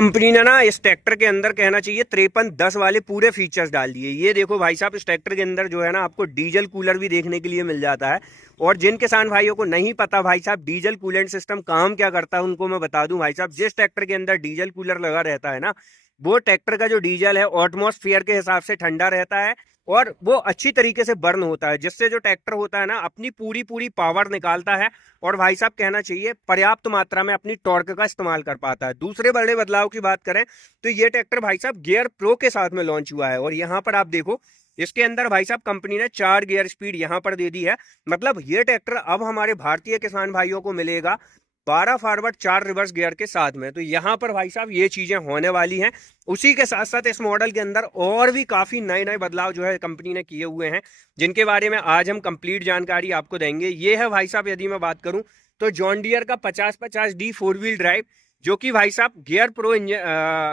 Company ने ना इस ट्रैक्टर के अंदर कहना चाहिए 5310 वाले पूरे फीचर्स डाल दिए। ये देखो भाई साहब, इस ट्रैक्टर के अंदर जो है ना आपको डीजल कूलर भी देखने के लिए मिल जाता है। और जिन किसान भाइयों को नहीं पता भाई साहब डीजल कूलेंट सिस्टम काम क्या करता है, उनको मैं बता दूं भाई साहब, जिस ट्रैक्टर के अंदर डीजल कूलर लगा रहता है ना, वो ट्रैक्टर का जो डीजल है ऑटमॉस्फेयर के हिसाब से ठंडा रहता है और वो अच्छी तरीके से बर्न होता है, जिससे जो ट्रैक्टर होता है ना अपनी पूरी पूरी पावर निकालता है और भाई साहब कहना चाहिए पर्याप्त मात्रा में अपनी टॉर्क का इस्तेमाल कर पाता है। दूसरे बड़े बदलाव की बात करें तो ये ट्रैक्टर भाई साहब गियर प्रो के साथ में लॉन्च हुआ है और यहाँ पर आप देखो इसके अंदर भाई साहब कंपनी ने 4 गियर स्पीड यहाँ पर दे दी है। मतलब ये ट्रैक्टर अब हमारे भारतीय किसान भाइयों को मिलेगा 12 फॉरवर्ड 4 रिवर्स गियर के साथ में। तो यहाँ पर भाई साहब ये चीजें होने वाली हैं। उसी के साथ साथ इस मॉडल के अंदर और भी काफी नए नए बदलाव जो है कंपनी ने किए हुए हैं, जिनके बारे में आज हम कंप्लीट जानकारी आपको देंगे। ये है भाई साहब, यदि मैं बात करूं तो जॉन डियर का 5050D 4 व्हील ड्राइव, जो कि भाई साहब गियर प्रो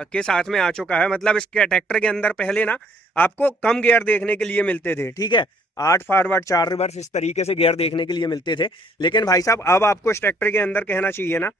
के साथ में आ चुका है। मतलब इस ट्रैक्टर के अंदर पहले ना आपको कम गियर देखने के लिए मिलते थे, ठीक है, 8 फॉरवर्ड 4 रिवर्स इस तरीके से गियर देखने के लिए मिलते थे। लेकिन भाई साहब अब आपको इस ट्रैक्टर के अंदर कहना चाहिए ना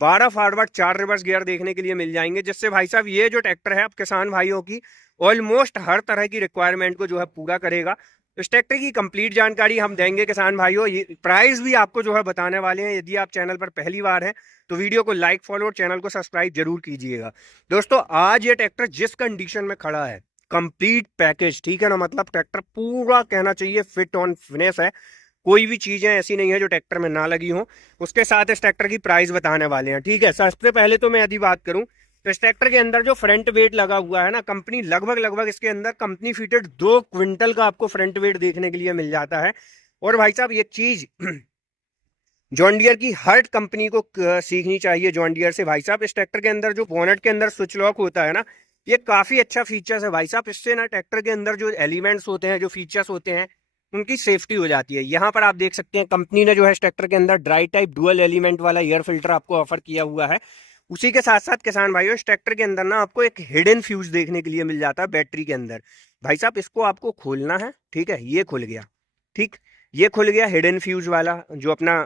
12 फॉरवर्ड 4 रिवर्स गियर देखने के लिए मिल जाएंगे, जिससे भाई साहब ये जो ट्रैक्टर है अब किसान भाइयों की ऑलमोस्ट हर तरह की रिक्वायरमेंट को जो है पूरा करेगा। इस ट्रैक्टर की कंप्लीट जानकारी हम देंगे किसान भाइयों, ये प्राइस भी आपको जो है बताने वाले हैं। यदि आप चैनल पर पहली बार हैं तो वीडियो को लाइक फॉलो और चैनल को सब्सक्राइब जरूर कीजिएगा। दोस्तों आज ये ट्रैक्टर जिस कंडीशन में खड़ा है, कंप्लीट पैकेज, ठीक है ना, मतलब ट्रैक्टर पूरा कहना चाहिए फिट ऑन फिनिश है। कोई भी चीजें ऐसी नहीं है जो ट्रैक्टर में ना लगी हो। उसके साथ इस ट्रैक्टर की प्राइस बताने वाले हैं, ठीक है। सबसे पहले तो मैं यदि बात करूं तो इस ट्रैक्टर के अंदर जो फ्रंट वेट लगा हुआ है ना, कंपनी लगभग लगभग इसके अंदर कंपनी फिटेड 2 क्विंटल का आपको फ्रंट वेट देखने के लिए मिल जाता है। और भाई साहब ये चीज जॉन डियर की हर कंपनी को सीखनी चाहिए जॉन डियर से। भाई साहब इस ट्रैक्टर के अंदर जो बोनट के अंदर स्विच लॉक होता है ना, ये काफी अच्छा फीचर्स है भाई साहब। इससे ना ट्रैक्टर के अंदर जो एलिमेंट्स होते हैं, जो फीचर्स होते हैं, उनकी सेफ्टी हो जाती है। यहाँ पर आप देख सकते हैं कंपनी ने जो है इस ट्रैक्टर के अंदर ड्राई टाइप डुअल एलिमेंट वाला एयर फिल्टर आपको ऑफर किया हुआ है। उसी के साथ साथ किसान भाइयों इस ट्रैक्टर के अंदर ना आपको एक हिडन फ्यूज देखने के लिए मिल जाता है बैटरी के अंदर। भाई साहब इसको आपको खोलना है, ठीक है, ये खुल गया, ठीक, ये खुल गया हिडन फ्यूज वाला जो अपना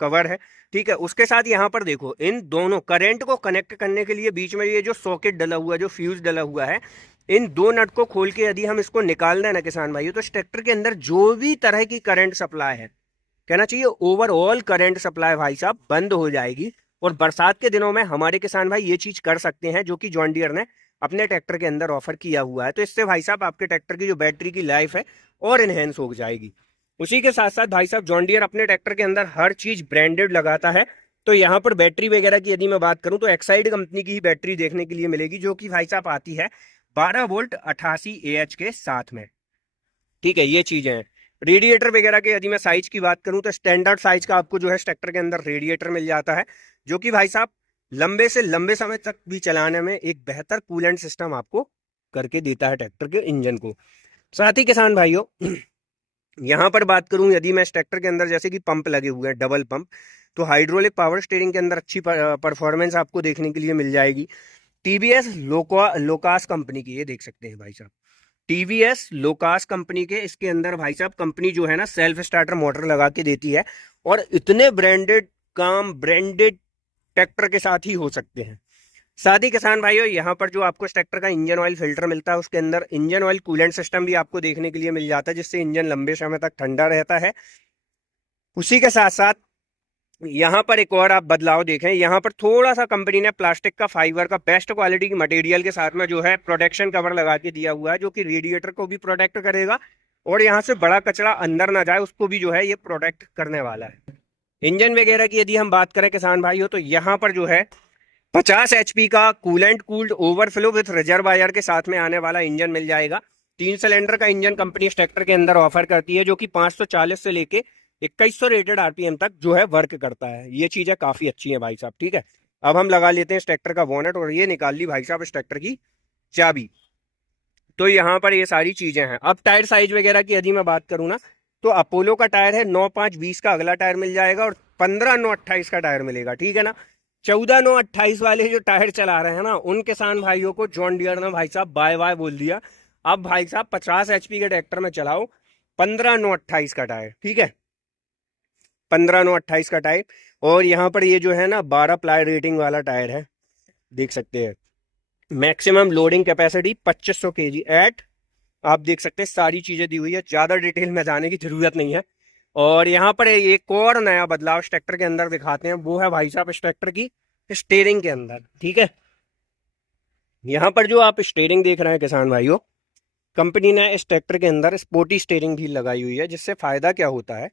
कवर है, ठीक है। उसके साथ यहाँ पर देखो इन दोनों करंट को कनेक्ट करने के लिए बीच में ये जो सॉकेट डला हुआ है, जो फ्यूज डला हुआ है, इन दो नट को खोल के यदि हम इसको निकाल दें ना किसान भाइयों, तो इस ट्रैक्टर के अंदर जो भी तरह की करंट सप्लाई है, कहना चाहिए ओवरऑल करंट सप्लाई भाई साहब बंद हो जाएगी। और बरसात के दिनों में हमारे किसान भाई ये चीज कर सकते हैं, जो कि जॉन डियर ने अपने ट्रैक्टर के अंदर ऑफर किया हुआ है। तो इससे भाई साहब आपके ट्रैक्टर की जो बैटरी की लाइफ है और इनहेंस हो जाएगी। उसी के साथ साथ भाई साहब जॉन डियर अपने ट्रैक्टर के अंदर हर चीज ब्रांडेड लगाता है। तो यहाँ पर बैटरी वगैरह की यदि मैं बात करूं तो एक्साइड कंपनी की ही बैटरी देखने के लिए मिलेगी, जो कि भाई साहब आती है 12 वोल्ट 88 AH के साथ में, ठीक है। ये चीजें हैं। रेडिएटर वगैरह के यदि मैं साइज की बात करूं तो स्टैंडर्ड साइज का आपको जो है ट्रैक्टर के अंदर रेडिएटर मिल जाता है, जो कि भाई साहब लंबे से लंबे समय तक भी चलाने में एक बेहतर कूलेंट सिस्टम आपको करके देता है ट्रैक्टर के इंजन को। साथ ही किसान भाइयों यहाँ पर बात करूं यदि मैं इस ट्रैक्टर के अंदर जैसे कि पंप लगे हुए हैं, डबल पंप, तो हाइड्रोलिक पावर स्टीयरिंग के अंदर अच्छी परफॉर्मेंस आपको देखने के लिए मिल जाएगी। टीवीएस लोकास कंपनी की, ये देख सकते हैं भाई साहब, टीवीएस लोकास कंपनी के इसके अंदर भाई साहब कंपनी जो है ना सेल्फ स्टार्टर मोटर लगा के देती है। और इतने ब्रांडेड काम ब्रांडेड ट्रैक्टर के साथ ही हो सकते हैं। साथ ही किसान भाइयों यहाँ पर जो आपको इस ट्रैक्टर का इंजन ऑयल फिल्टर मिलता है, उसके अंदर इंजन ऑयल कूलेंट सिस्टम भी आपको देखने के लिए मिल जाता है, जिससे इंजन लंबे समय तक ठंडा रहता है। उसी के साथ साथ यहाँ पर एक और आप बदलाव देखें, यहाँ पर थोड़ा सा कंपनी ने प्लास्टिक का फाइबर का बेस्ट क्वालिटी की मटेरियल के साथ में जो है प्रोटेक्शन कवर लगा के दिया हुआ है, जो कि रेडिएटर को भी प्रोटेक्ट करेगा और यहाँ से बड़ा कचरा अंदर ना जाए उसको भी जो है ये प्रोटेक्ट करने वाला है। इंजन वगैरह की यदि हम बात करें किसान भाइयों तो यहाँ पर जो है 50 HP का coolant cooled overflow with reservoir के साथ में आने वाला इंजन मिल जाएगा। 3 सिलेंडर का इंजन कंपनी इस ट्रैक्टर के अंदर ऑफर करती है, जो कि 540 से लेके 2100 रेटेड आरपीएम तक जो है वर्क करता है। ये चीजें काफी अच्छी है भाई साहब, ठीक है। अब हम लगा लेते हैं इस ट्रैक्टर का बोनेट और ये निकाल ली भाई साहब इस ट्रैक्टर की चाबी। तो यहाँ पर ये सारी चीजें हैं। अब टायर साइज वगैरह की यदि मैं बात करूँ ना, तो अपोलो का टायर है 9.5-20 का अगला टायर मिल जाएगा और 15-9-28 का टायर मिलेगा, ठीक है ना। 14-9-28 वाले जो टायर चला रहे हैं ना, उन किसान भाइयों को जॉन डियर ने भाई साहब बाय बाय बोल दिया। अब भाई साहब 50 HP के ट्रैक्टर में चलाओ 15-9-28 का टायर, ठीक है, 15-9-28 का टायर। और यहाँ पर ये जो है ना 12 प्लाई रेटिंग वाला टायर है, देख सकते हैं। Maximum loading capacity 2500 kg at, आप देख सकते हैं सारी चीजें दी हुई है, ज्यादा डिटेल में जाने की जरूरत नहीं है। और यहाँ पर एक और नया बदलाव इस ट्रैक्टर के अंदर दिखाते हैं, वो है भाई साहब इस ट्रैक्टर की स्टीयरिंग के अंदर। ठीक है, यहाँ पर जो आप स्टीयरिंग देख रहे हैं किसान भाइयों, कंपनी ने इस ट्रैक्टर के अंदर स्पोर्टी स्टीयरिंग भी लगाई हुई है, जिससे फायदा क्या होता है,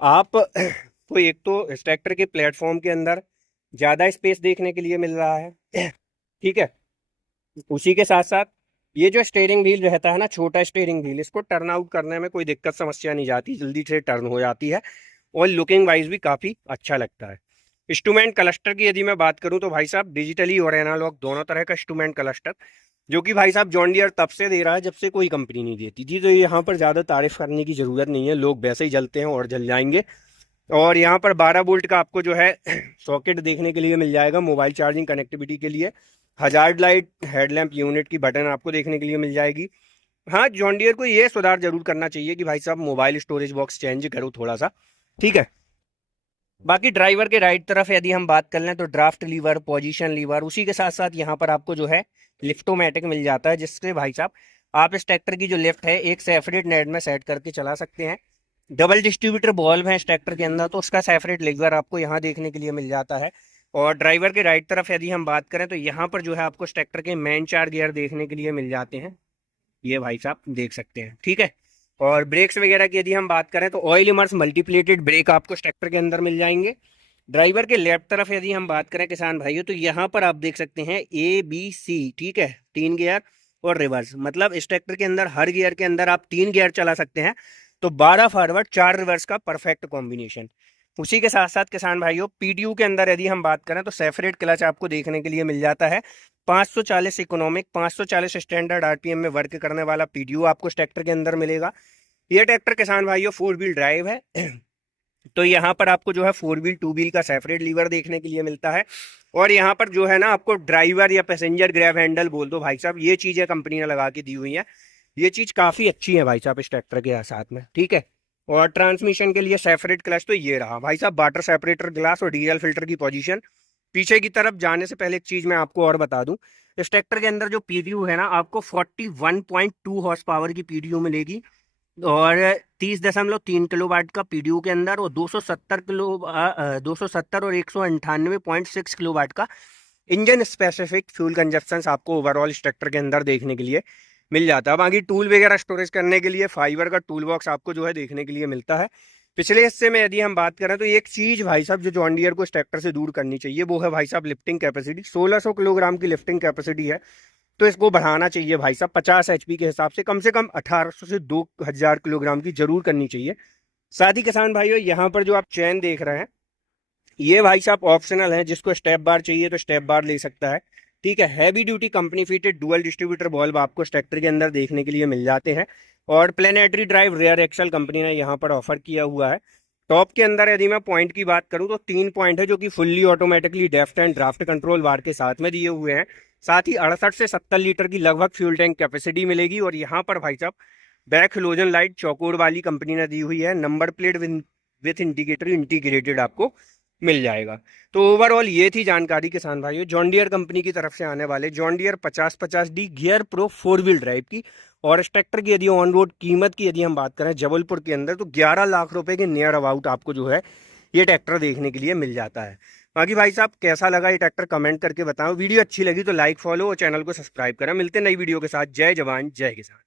आप को एक तो इस ट्रैक्टर के प्लेटफॉर्म के अंदर ज्यादा स्पेस देखने के लिए मिल रहा है। ठीक है, उसी के साथ साथ ये जो स्टीयरिंग व्हील रहता है ना, छोटा स्टीयरिंग व्हील, इसको टर्न आउट करने में कोई दिक्कत समस्या नहीं जाती, जल्दी से टर्न हो जाती है और लुकिंग वाइज भी काफ़ी अच्छा लगता है। इंस्ट्रूमेंट क्लस्टर की यदि मैं बात करूं तो भाई साहब डिजिटली और एनालॉग दोनों तरह का इंस्ट्रूमेंट क्लस्टर, जो कि भाई साहब जॉन डियर तब से दे रहा है जब से कोई कंपनी नहीं देती थी, तो यहाँ पर ज़्यादा तारीफ करने की ज़रूरत नहीं है, लोग वैसे ही जलते हैं और जल जाएंगे। और यहाँ पर 12 वोल्ट का आपको जो है सॉकेट देखने के लिए मिल जाएगा मोबाइल चार्जिंग कनेक्टिविटी के लिए। हजार्ड लाइट हेडलैम्प यूनिट की बटन आपको देखने के लिए मिल जाएगी। हाँ, जॉन डियर को ये सुधार जरूर करना चाहिए कि भाई साहब मोबाइल स्टोरेज बॉक्स चेंज करो थोड़ा सा। ठीक है, बाकी ड्राइवर के राइट तरफ यदि हम बात कर लें तो ड्राफ्ट लीवर, पोजीशन लीवर, उसी के साथ साथ यहाँ पर आपको जो है लिफ्टोमेटिक मिल जाता है, जिससे भाई साहब आप इस ट्रैक्टर की जो लिफ्ट है एक सेपरेट नेट में सेट करके चला सकते हैं। डबल डिस्ट्रीब्यूटर बॉल्व है इस ट्रैक्टर के अंदर, तो उसका सेपरेट लीवर आपको यहाँ देखने के लिए मिल जाता है। और ड्राइवर के राइट तरफ यदि हम बात करें तो यहाँ पर जो है आपको इस ट्रैक्टर के मेन 4 गियर देखने के लिए मिल जाते हैं, ये भाई साहब देख सकते हैं। ठीक है, और ब्रेक्स वगैरह की यदि हम बात करें तो ऑयल इमर्स मल्टीप्लेटेड ब्रेक आपको ट्रैक्टर के अंदर मिल जाएंगे। ड्राइवर के लेफ्ट तरफ यदि हम बात करें किसान भाइयों, तो यहाँ पर आप देख सकते हैं ABC। ठीक है, 3 गियर और रिवर्स, मतलब इस ट्रैक्टर के अंदर हर गियर के अंदर आप 3 गियर चला सकते हैं, तो 12 फॉरवर्ड 4 रिवर्स का परफेक्ट कॉम्बिनेशन। उसी के साथ साथ किसान भाइयों PTU के अंदर यदि हम बात करें तो सेपरेट क्लच आपको देखने के लिए मिल जाता है। 540 इकोनॉमिक, 540 स्टैंडर्ड RPM में वर्क करने वाला PTU आपको इस ट्रैक्टर के अंदर मिलेगा। ये ट्रैक्टर किसान भाइयों 4 व्हील ड्राइव है। तो यहाँ पर आपको जो है 4 व्हील 2 व्हील का सेपरेट लीवर देखने के लिए मिलता है। और यहाँ पर जो है ना आपको ड्राइवर या पैसेंजर ग्रैब हैंडल बोल दो भाई साहब, ये चीजें कंपनी ने लगा के दी हुई है, ये चीज काफी अच्छी है भाई साहब इस ट्रैक्टर के साथ में। ठीक है, और ट्रांसमिशन के लिए सेपरेट क्लच, तो ये रहा भाई साहब वाटर सेपरेटर ग्लास और डीजल फिल्टर की पोजीशन। पीछे की तरफ जाने से पहले एक चीज मैं आपको और बता दूं, इस ट्रैक्टर के अंदर जो PTU है ना, आपको 41.2 हॉर्स पावर की PTU मिलेगी और 30.3 किलो वाट का PTU के अंदर, और 270 और 198.6 किलो वाट का इंजन स्पेसिफिक फ्यूल कंजप्शन आपको ओवरऑल इस ट्रैक्टर के अंदर देखने के लिए मिल जाता है। बाकी टूल वगैरह स्टोरेज करने के लिए फाइबर का टूल बॉक्स आपको जो है देखने के लिए मिलता है। पिछले हिस्से में यदि हम बात करें तो एक चीज भाई साहब जो जॉन डियर को इस ट्रैक्टर से दूर करनी चाहिए, वो है भाई साहब लिफ्टिंग कैपेसिटी। 1600 किलोग्राम की लिफ्टिंग कैपेसिटी है, तो इसको बढ़ाना चाहिए भाई साहब 50 HP के हिसाब से कम 1800 से 2000 किलोग्राम की जरूर करनी चाहिए। साथ ही किसान भाइयों यहाँ पर जो आप चैन देख रहे हैं, ये भाई साहब ऑप्शनल है, जिसको स्टेप बार चाहिए तो स्टेप बार ले सकता है। ठीक है, heavy duty company fitted dual distributor bulb आपको ट्रैक्टर के अंदर देखने के लिए मिल जाते हैं। और planetary drive rear axle company ने यहाँ पर ऑफर किया हुआ है। टॉप के अंदर यदि मैं पॉइंट की बात करूं तो 3 पॉइंट है, जो कि fully automatically deft and draft control bar के साथ में दिए हुए हैं। साथ ही 68 से 70 लीटर की लगभग फ्यूल टैंक कैपेसिटी मिलेगी। और यहाँ पर भाई साहब बैक हेलोजन लाइट चौकोर वाली कंपनी ने दी हुई है, number plate with indicator integrated आपको मिल जाएगा। तो ओवरऑल ये थी जानकारी किसान भाइयों जॉन डियर कंपनी की तरफ से आने वाले John Deere 5050D gear pro 4 wheel drive की। और इस ट्रैक्टर की यदि ऑन रोड कीमत की यदि हम बात करें जबलपुर के अंदर, तो 11 लाख रुपए के नियर अबाउट आपको जो है ये ट्रैक्टर देखने के लिए मिल जाता है। बाकी भाई साहब कैसा लगा ये ट्रैक्टर कमेंट करके बताओ। वीडियो अच्छी लगी तो लाइक, फॉलो और चैनल को सब्सक्राइब करें। मिलते हैं नई वीडियो के साथ। जय जवान जय किसान।